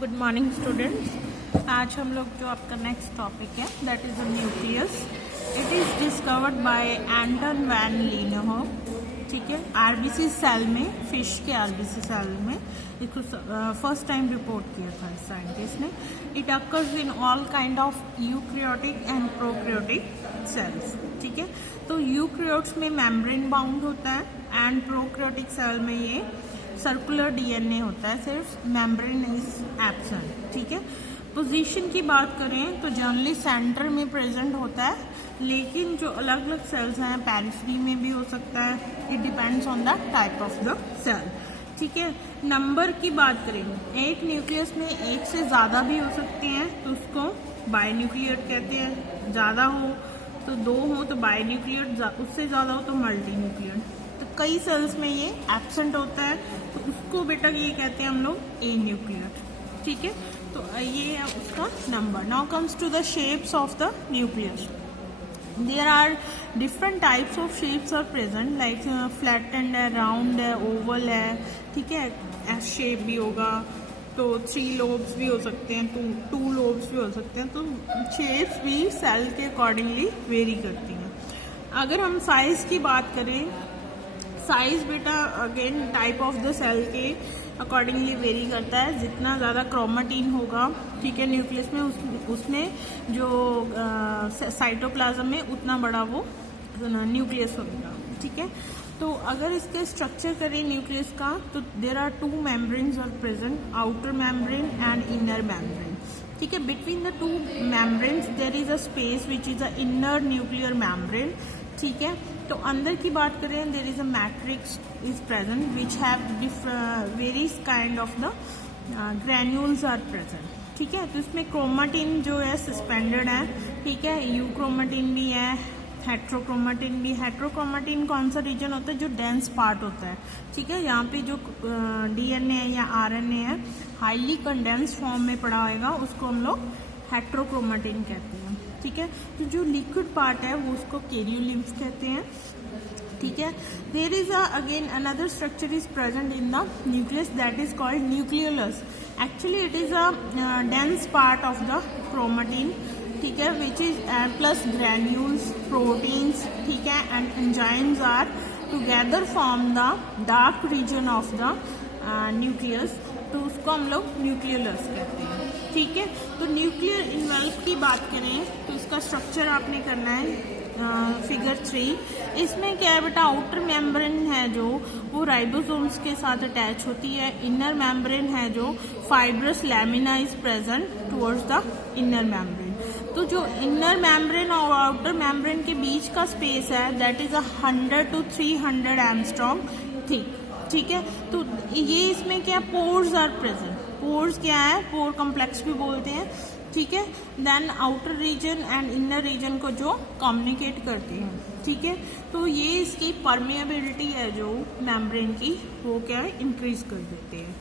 Good morning students. आज हम लोग जो आपका नेक्स्ट टॉपिक है that is the nucleus. It is discovered by Anton van Leeuwenhoek. ठीक है, आरबीसी सेल में, फिश के आरबीसी सेल में इसको फर्स्ट टाइम रिपोर्ट किया था साइंटिस्ट ने। It occurs in all kind of eukaryotic and prokaryotic cells. ठीक है, तो यूक्रियोट्स में मेम्ब्रेन बाउंड होता है एंड प्रोक्रियोटिक सेल में ये सर्कुलर डीएनए होता है, सिर्फ मेम्ब्रेन इज एब्सेंट। ठीक है, पोजीशन की बात करें तो जनरली सेंटर में प्रेजेंट होता है, लेकिन जो अलग अलग सेल्स हैं पेरिफेरी में भी हो सकता है। It depends on the type of the cell. ठीक है, नंबर की बात करें, एक न्यूक्लियस में एक से ज़्यादा भी हो सकते हैं तो उसको बाइन्यूक्लियट कहते हैं। ज़्यादा हो तो 2 हो तो बाइन्यूक्लियट, उससे ज़्यादा हो तो मल्टीन्यूक्लियट। तो कई सेल्स में ये एब्सेंट होता है तो उसको बेटा ये कहते हैं हम लोग ए न्यूक्लियट। ठीक है, तो ये है उसका number. Now comes to the shapes of the nucleus. There are different types of shapes are present, like flattened है, राउंड है, ओवल है। ठीक है, एस शेप भी होगा, तो 3 लोब्स भी हो सकते हैं, 2 लोब्स भी हो सकते हैं। तो शेप्स भी सेल के अकॉर्डिंगली वेरी करती हैं। अगर हम साइज की बात करें, साइज बेटा again type of the cell के अकॉर्डिंगली वेरी करता है। जितना ज़्यादा क्रोमेटिन होगा, ठीक है, न्यूक्लियस में उसमें जो साइटोप्लाज्म में उतना बड़ा वो न्यूक्लियस होगा। ठीक है, तो अगर इसके स्ट्रक्चर करें न्यूक्लियस का तो there are 2 membranes are present, outer membrane and inner membrane. ठीक है, between the 2 membranes there is a space which is a inner nuclear membrane. ठीक है, तो अंदर की बात करें, there is a matrix is present which have various kind of the granules are present. ठीक है, तो इसमें क्रोमेटिन जो है सस्पेंडेड है। ठीक है, यूक्रोमेटिन भी है, हेट्रोक्रोमेटिन भी। हेट्रोक्रोमेटिन कौन सा रीजन होता है? जो डेंस पार्ट होता है। ठीक है, यहाँ पे जो डीएनए या आरएनए है हाईली कंडेंस फॉर्म में पड़ा होगा, उसको हम लोग हेट्रोक्रोमेटिन कहते हैं। ठीक है, तो जो लिक्विड पार्ट है वो उसको कैरियोलिम्फ कहते हैं। ठीक है, there is again another structure is present in the nucleus that is called nucleolus. Actually it is a dense part of the chromatin. ठीक है, which is plus granules, proteins. ठीक है, and enzymes are together form the dark region of the nucleus, तो उसको हम लोग nucleolus कहते हैं। ठीक है, तो न्यूक्लियर इन्वेल्व की बात करें तो इसका स्ट्रक्चर आपने करना है फिगर 3। इसमें क्या है बेटा, आउटर मेम्ब्रेन है जो वो राइबोसोम्स के साथ अटैच होती है। इनर मेम्ब्रेन है जो fibrous lamina is present towards the inner membrane. तो जो इनर मेम्ब्रेन और आउटर मेम्ब्रेन के बीच का स्पेस है that is 100 to 300 angstrom thick. ठीक है, तो ये इसमें क्या, पोर्स आर प्रेजेंट। पोर्स क्या है, पोर कॉम्प्लेक्स भी बोलते हैं। ठीक है, then outer region and inner region को जो कम्युनिकेट करते हैं। ठीक है, तो ये इसकी परमेबिलिटी है जो मेम्ब्रेन की, वो क्या है, इंक्रीज कर देते हैं।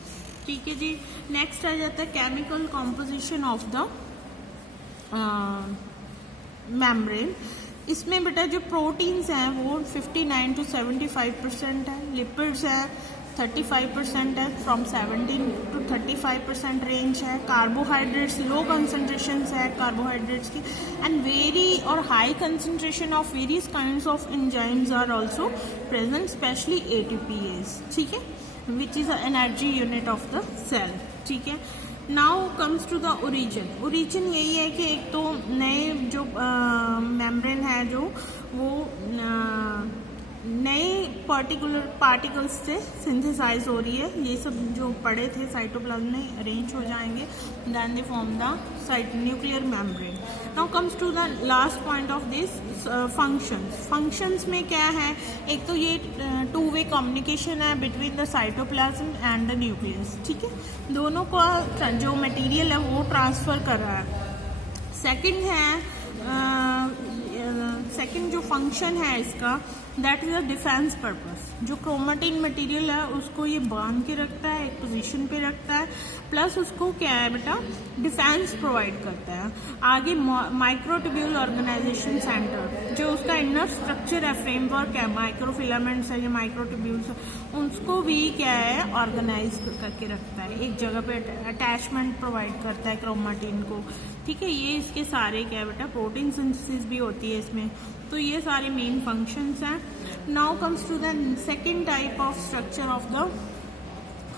ठीक है जी, नेक्स्ट आ जाता है chemical composition of the membrane. इसमें बेटा जो प्रोटीन्स हैं वो 59 to 75% है, लिपिड्स है 35% है, फ्रॉम 17 to 35% रेंज है। कार्बोहाइड्रेट्स लो कंसनट्रेशंस है कार्बोहाइड्रेट्स की, एंड वेरी और high concentration of various kinds of enzymes are also present, specially ATPase। ठीक है, which is a energy unit of the cell. ठीक है, now comes to the origin. Origin यही है कि एक तो नए जो मेम्ब्रेन है जो वो नए पार्टिकल्स से सिंथेसाइज हो रही है। ये सब जो पड़े थे साइटोप्लाज्म में अरेंज हो जाएंगे, then they form the nuclear membrane. Now comes to the last point of this functions. Functions में क्या है, एक तो ये 2 वे कम्युनिकेशन है between the cytoplasm and the nucleus. ठीक है, दोनों का जो मटेरियल है वो ट्रांसफर कर रहा है। सेकंड जो फंक्शन है इसका that is a defence purpose. जो क्रोमेटिन मटेरियल है उसको ये बांध के रखता है, एक पोजीशन पे रखता है, प्लस उसको क्या है बेटा, डिफेंस प्रोवाइड करता है। आगे माइक्रोट्यूब्यूल ऑर्गेनाइजेशन सेंटर, जो उसका इनर स्ट्रक्चर है, फ्रेमवर्क है, माइक्रोफिलामेंट्स है या माइक्रोट्यूब्यूल्स, उसको भी क्या है, ऑर्गेनाइज करके रखता है, एक जगह पे अटैचमेंट प्रोवाइड करता है क्रोमेटिन को। ठीक है, ये इसके सारे क्या है बेटा, प्रोटीन सिंथेसिस भी होती है इसमें। तो ये सारे मेन फंक्शंस हैं। Now comes to the second type of structure of the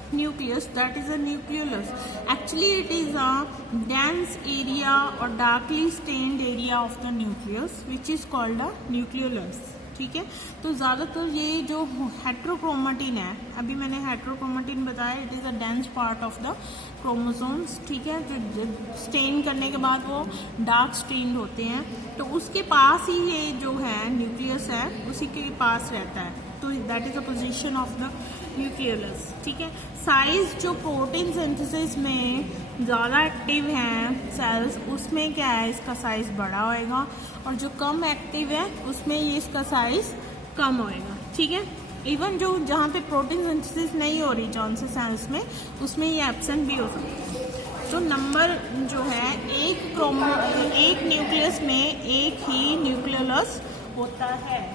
nucleus, that is a nucleolus. Actually it is a dense area or darkly stained area of the nucleus which is called a nucleolus. ठीक है, तो ज़्यादातर ये जो heterochromatin है, अभी मैंने heterochromatin बताया, it is a dense part of the chromosomes. ठीक है, जो स्टेन करने के बाद वो डार्क स्टेन्ड होते हैं, तो उसके पास ही ये जो है न्यूक्लियस है, उसी के पास रहता है। तो that is a position of the nucleus. ठीक है, साइज जो प्रोटीन सिंथेसिस में ज़्यादा एक्टिव हैं सेल्स, उसमें क्या है, इसका साइज बड़ा होएगा, और जो कम एक्टिव है उसमें ये इसका साइज कम होएगा। ठीक है, इवन जो जहाँ पे प्रोटीन सिंथेसिस नहीं हो रही जौन से सेल्स में, उसमें ये एब्सेंट भी हो सकता है। तो नंबर जो है, एक न्यूक्लियस में एक ही न्यूक्लियोलस होता है।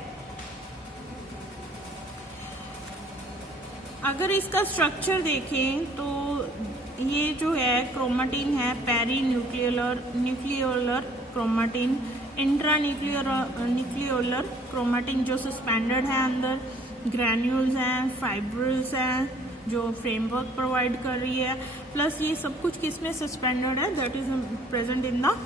अगर इसका स्ट्रक्चर देखें तो ये जो है क्रोमेटिन है, peri nucleolar chromatin, intra nucleolar chromatin जो सस्पेंडेड है अंदर, ग्रैन्यूल्स हैं, फाइब्रिल्स हैं जो फ्रेमवर्क प्रोवाइड कर रही है, प्लस ये सब कुछ किस में सस्पेंडेड है, that is present in the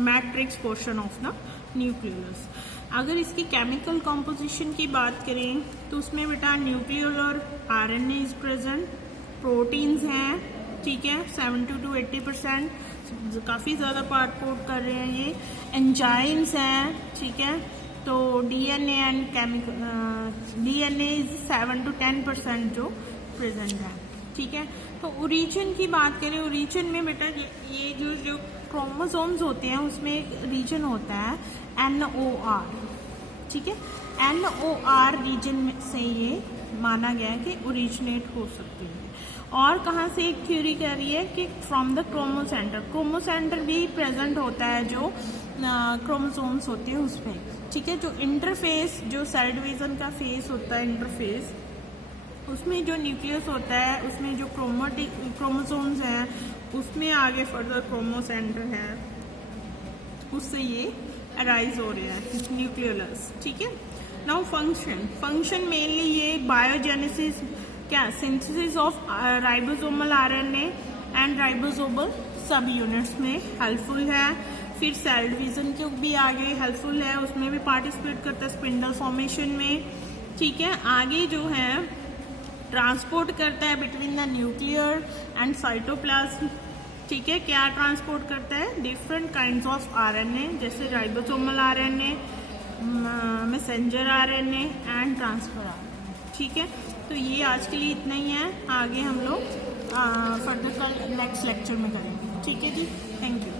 matrix portion of the nucleolus. अगर इसकी केमिकल कॉम्पोजिशन की बात करें तो उसमें बेटा nucleolar RNA is present, proteins हैं, ठीक है, 70 to 80%, काफ़ी ज़्यादा पार्ट कर रहे हैं ये, एंजाइम्स हैं, ठीक है, तो DNA and DNA is 7 to 10% जो प्रेजेंट है। ठीक है, तो ओरिजिन की बात करें, ओरिजिन में बेटा ये जो क्रोमोसोम्स होते हैं उसमें एक रीजन होता है NOR। ठीक है, NOR रीजन से ये माना गया है कि ओरिजिनेट हो सकती है। और कहाँ से एक थ्योरी कह रही है कि फ्रॉम द क्रोमोसेंटर, क्रोमोसेंटर भी प्रेजेंट होता है जो क्रोमोसोम्स होते हैं उसमें। ठीक है, जो इंटरफेस, जो सेल डिवीजन का फेस होता है, इंटरफेस, उसमें जो न्यूक्लियस होता है, उसमें जो क्रोमोसोम्स हैं, उसमें आगे फर्दर क्रोमोसेंटर है, उससे ये अराइज हो रहा है न्यूक्लियोलस। ठीक है, नाउ फंक्शन मेनली ये बायोजेनेसिस, क्या, synthesis of ribosomal RNA and ribosomal सब यूनिट्स में हेल्पफुल है। फिर सेल डिवीजन के भी आगे हेल्पफुल है, उसमें भी पार्टिसिपेट करता है, स्पिंडल फॉर्मेशन में। ठीक है, आगे जो है ट्रांसपोर्ट करता है between the nuclear and cytoplasm. ठीक है, क्या ट्रांसपोर्ट करता है, डिफरेंट काइंड्स ऑफ आरएनए, जैसे ribosomal RNA, messenger RNA and transfer RNA. ठीक है, तो ये आज के लिए इतना ही है, आगे हम लोग फर्दर कल नेक्स्ट लेक्चर में करेंगे। ठीक है जी, थैंक यू।